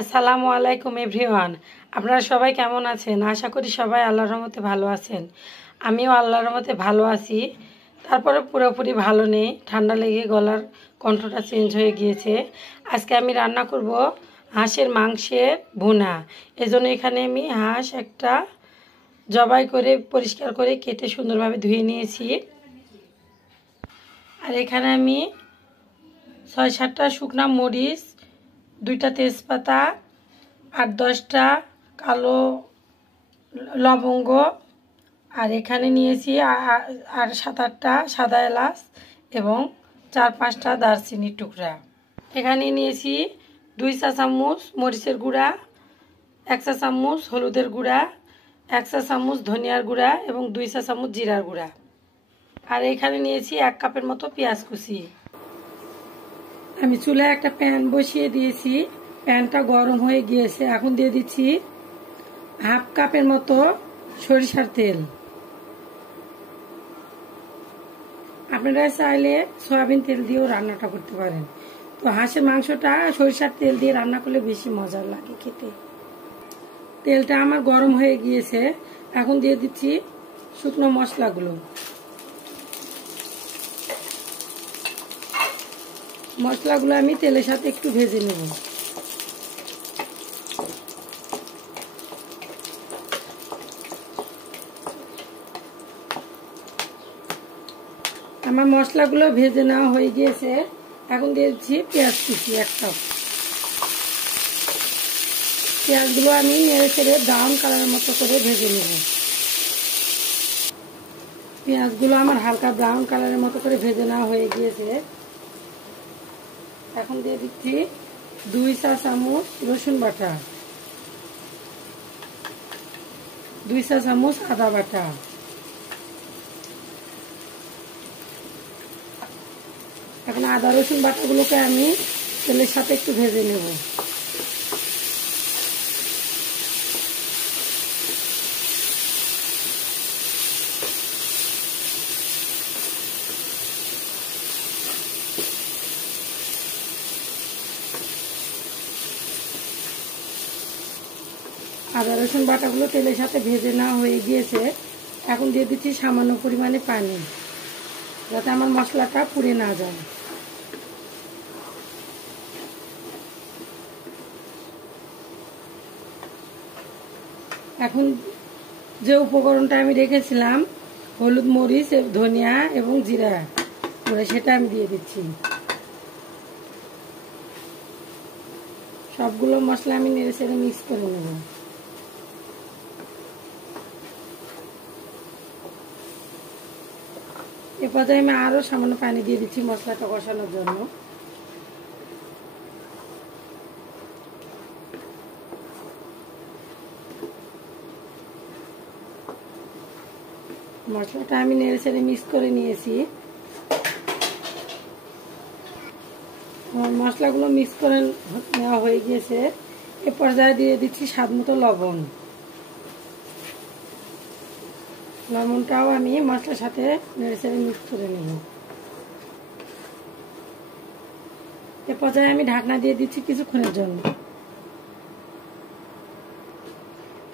আসসালামু আলাইকুম এভরিওয়ান। আপনারা সবাই কেমন আছেন? আশা করি সবাই আল্লাহর রহমতে ভালো আছেন। আমিও আল্লাহর রহমতে ভালো আছি। তারপরে পুরোপুরি ভালো নেই, ঠান্ডা লেগে গলার কণ্ঠটা চেঞ্জ হয়ে গিয়েছে। আজকে আমি রান্না করব হাঁসের মাংসের ভুনা। এজন্য এখানে আমি হাঁস একটা জবাই করে পরিষ্কার করে কেটে সুন্দরভাবে ধুয়ে নিয়েছি। আর এখানে আমি ৬-৭টা শুকনা মরিচ, 2টা তেজপাতা, 8-10টা কালো লবঙ্গ, আর এখানে নিয়েছি আর 7-8টা সাদা এলাচ এবং 4-5টা দারচিনির টুকরা। এখানে নিয়েছি 2 চা চামচ মরিচের গুঁড়া, 1 চা চামচ হলুদের গুঁড়া, 1 চা চামচ ধনিয়ার গুঁড়া এবং 2 চা চামচ জিরার গুঁড়া। আর এখানে নিয়েছি 1 কাপের মতো পেঁয়াজ কুচি। আমি চুলায় একটা প্যান বসিয়ে দিয়েছি, প্যানটা গরম হয়ে গিয়েছে। এখন দিয়ে দিচ্ছি 1/2 কাপের মতো সরিষার তেল। আপনারা চাইলে সয়াবিন তেল দিয়েও রান্নাটা করতে পারেন। তো হাঁসের মাংসটা সরিষার তেল দিয়ে রান্না করলে বেশি মজার লাগে খেতে। তেলটা আমার গরম হয়ে গিয়েছে। এখন দিয়ে দিচ্ছি শুকনো মশলাগুলো। মশলাগুলো আমি তেলের সাথে একটু ভেজে নেব। আমার মশলাগুলো ভেজে নেওয়া হয়ে গিয়েছে। এখন দিয়ে দিচ্ছি পেঁয়াজ কুচি 1 কাপ। পেঁয়াজগুলো আমি নেড়ে চেড়ে ব্রাউন কালারের মতো করে ভেজে নেব। পেঁয়াজগুলো আমার হালকা ব্রাউন কালারের মতো করে ভেজে নেওয়া হয়ে গিয়েছে। এখন দিয়ে দিচ্ছি 2 চা চামচ রসুন বাটা, 2 চা চামচ আদা বাটা। এখন আদা রসুন বাটাগুলোকে আমি তেলের সাথে একটু ভেজে নেব। আদা রসুন বাটাগুলো তেলের সাথে ভেজে নেওয়া হয়ে গিয়েছে। এখন দিয়ে দিচ্ছি সামান্য পরিমাণে পানি, যাতে আমার মশলাটা পুড়ে না যায়। এখন যে উপকরণটা আমি রেখেছিলাম, হলুদ, মরিচ, ধনিয়া এবং জিরা, সেটা আমি দিয়ে দিচ্ছি। সবগুলো মশলা আমি নেড়ে চেড়ে মিক্স করে নেব। এ পর্যায়ে আমি আরও সামান্য পানি দিয়ে দিচ্ছি মশলাটা কষানোর জন্য। মশলাটা আমি নেড়ে চেড়ে মিক্স করে নিয়েছি। মশলাগুলো মিক্স করে নেওয়া হয়ে গিয়েছে। এ পর্যায়ে দিয়ে দিচ্ছি স্বাদ মতো লবণ। লবণটাও আমি মশলার সাথে নেড়ে চেড়ে মিক্স করে নেব। এ পর্যায়ে আমি ঢাকনা দিয়ে দিচ্ছি কিছুক্ষণের জন্য।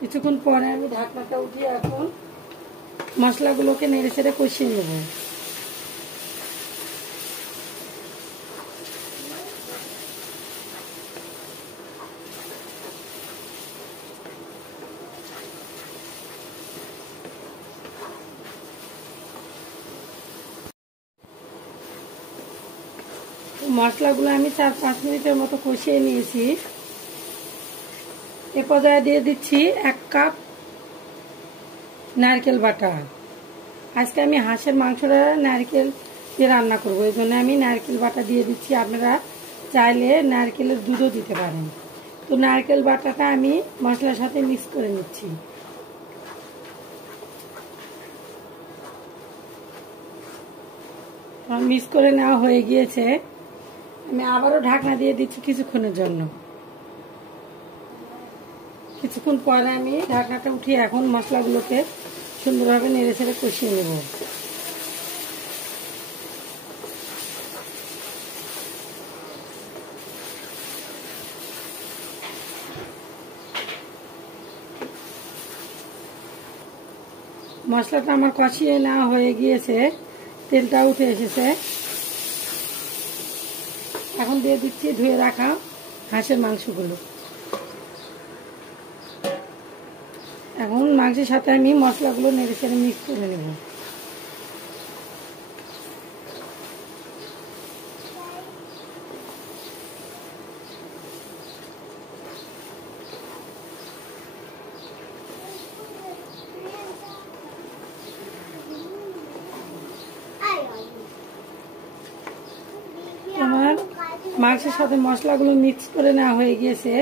কিছুক্ষণ পরে আমি ঢাকনাটা উঠিয়ে এখন মশলাগুলোকে নেড়ে চেড়ে কষিয়ে নেব। মশলাগুলো আমি 4-5 মিনিটের মতো কষিয়ে নিয়েছি। এ পর্যায়ে দিয়ে দিচ্ছি 1 কাপ নারকেল বাটা। আজকে আমি হাঁসের মাংসটা নারকেল দিয়ে রান্না করব, এই জন্য আমি নারকেল বাটা দিয়ে দিচ্ছি। আপনারা চাইলে নারকেলের দুধও দিতে পারেন। তো নারকেল বাটাটা আমি মশলার সাথে মিক্স করে নিচ্ছি। মিক্স করে নেওয়া হয়ে গিয়েছে। আমি আবারও ঢাকনা দিয়ে দিচ্ছি কিছুক্ষণের জন্য। কিছুক্ষণ পরে আমি ঢাকনাটা উঠিয়ে এখন মশলাগুলোকে সুন্দরভাবে নেড়ে চেড়ে কষিয়ে নেব। মশলাটা আমার কষিয়ে নেওয়া হয়ে গিয়েছে, তেলটা উঠে এসেছে। এখন দিয়ে দিচ্ছি ধুয়ে রাখা হাঁসের মাংসগুলো। এখন মাংসের সাথে আমি মশলাগুলো নেড়ে চেড়ে মিক্স করে নেব। আমার মাংসের সাথে মশলাগুলো মিক্স করে নেওয়া হয়ে গিয়েছে।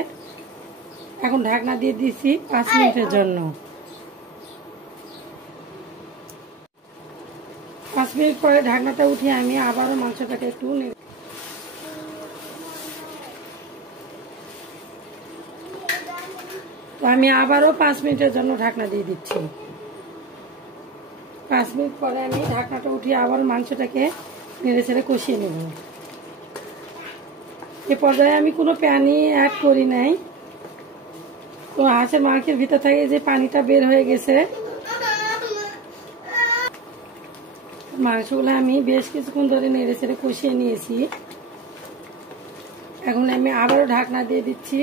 এখন ঢাকনা দিয়ে দিচ্ছি 5 মিনিটের জন্য। 5 মিনিট পরে ঢাকনাটা উঠিয়ে আমি আবারও মাংসটাকে একটু তো আমি আবারও 5 মিনিটের জন্য ঢাকনা দিয়ে দিচ্ছি। 5 মিনিট পরে আমি ঢাকনাটা উঠিয়ে আবার মাংসটাকে নেড়ে ছেড়ে কষিয়ে নেব। এ পর্যায়ে আমি কোনো পানি অ্যাড করি নাই। তো হাঁসের মাংসের ভিতর থেকে যে পানিটা বের হয়ে গেছে, মাংসগুলো আমি বেশ কিছুক্ষণ ধরে নেড়ে ছেড়ে কষিয়ে নিয়েছি। এখন আমি আবারও ঢাকনা দিয়ে দিচ্ছি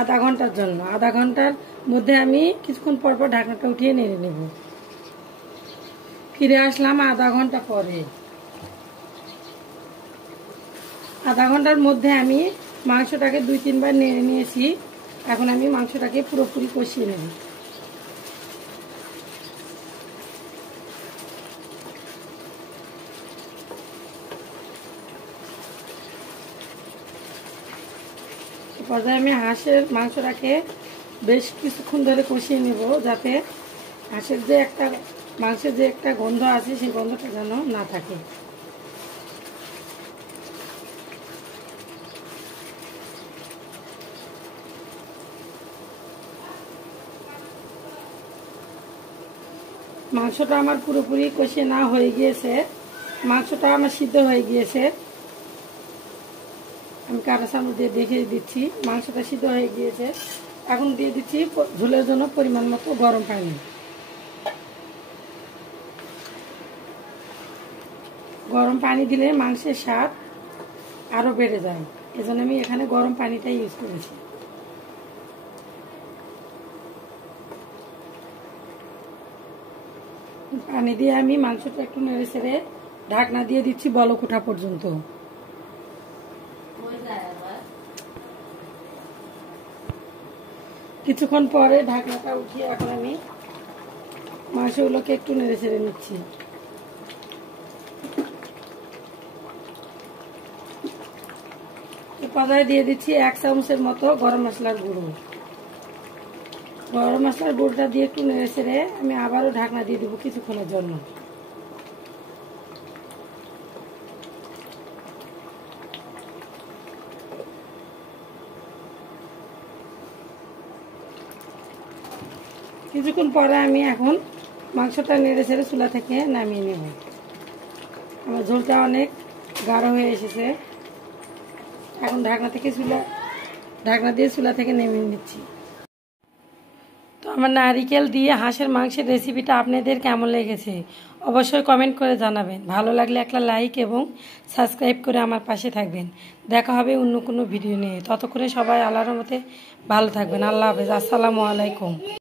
আধা ঘন্টার জন্য। আধা ঘন্টার মধ্যে আমি কিছুক্ষণ পর পর ঢাকনাটা উঠিয়ে নেড়ে নেব। ফিরে আসলাম আধা ঘন্টা পরে। আধা ঘন্টার মধ্যে আমি মাংসটাকে 2-3 বার নেড়ে নিয়েছি। এখন আমি মাংসটাকে পুরোপুরি কষিয়ে নেব। পর্যায়ে আমি হাঁসের মাংসটাকে বেশ কিছুক্ষণ ধরে কষিয়ে নেব, যাতে মাংসের যে একটা গন্ধ আছে সেই গন্ধটা যেন না থাকে। মাংসটা আমার পুরোপুরি কষিয়ে না হয়ে গিয়েছে, মাংসটা আমার সিদ্ধ হয়ে গিয়েছে। আমি কাঁটা চামচ দিয়ে দেখে দিচ্ছি মাংসটা সিদ্ধ হয়ে গিয়েছে। এখন দিয়ে দিচ্ছি ঝোলের জন্য পরিমাণ মতো গরম পানি। গরম পানি দিলে মাংসের স্বাদ আরও বেড়ে যায়, এজন্য আমি এখানে গরম পানিটাই ইউজ করেছি। পানি দিয়ে আমি মাংসটা একটু নেড়ে ছেড়ে ঢাকনা দিয়ে দিচ্ছি বলক ওঠা পর্যন্ত। কিছুক্ষণ পরে ঢাকনাটা উঠিয়ে এখন আমি মাংসগুলোকে একটু নেড়ে ছেড়ে নিচ্ছি। পর্যায়ে দিয়ে দিচ্ছি 1 চামচের মতো গরম মশলার গুঁড়ো। গরম মশলার গুঁড়োটা দিয়ে একটু নেড়ে ছেড়ে আমি আবারও ঢাকনা দিয়ে দেবো কিছুক্ষণের জন্য। কিছুক্ষণ পরে আমি এখন মাংসটা নেড়ে ছেড়ে চুলা থেকে নামিয়ে নেব। আমার ঝোলটা অনেক গাঢ় হয়ে এসেছে। এখন ঢাকনা দিয়ে চুলা থেকে নামিয়ে নিচ্ছি। তো আমার নারিকেল দিয়ে হাঁসের মাংসের রেসিপিটা আপনাদের কেমন লেগেছে অবশ্যই কমেন্ট করে জানাবেন। ভালো লাগলে একটা লাইক এবং সাবস্ক্রাইব করে আমার পাশে থাকবেন। দেখা হবে অন্য কোনো ভিডিও নিয়ে। ততক্ষণে সবাই আল্লাহর রহমতে ভালো থাকবেন। আল্লাহ হাফেজ। আসসালামু আলাইকুম।